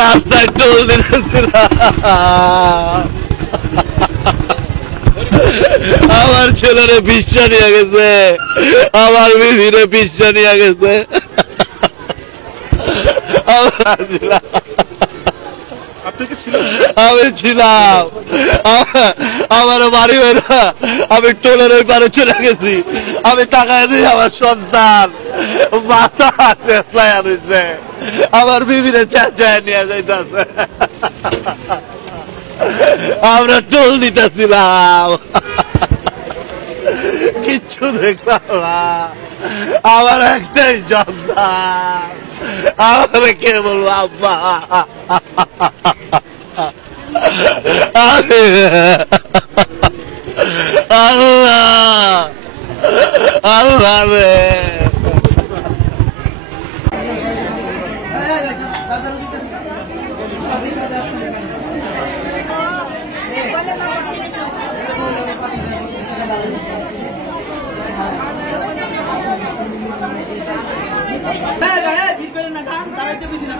রাস্তায় টোল দিতেছিলাম, আমার ছেলেরে পিসা নিয়ে গেছে, আমার বিবিরে পিসা নিয়ে গেছে। আমি ছিলাম, আমার বাড়ি বেড়া, আমি টোলের ওই পারে চলে গেছি। আমি তাকায় দিই, আমার সন্তান মাথা চেষ্টায় আনছে, আমার বিবিরে চেঁচায় নিয়ে যাইতেছে। আমরা টোল দিতেছিলাম, কিচ্ছু দেখলাম না। আমার একটাই সন্তান, আমার কে বলবো আব্বা। আল্লাহ আল্লাহ রে। ভিড় করেন না, খান তারাই তো বেশি না।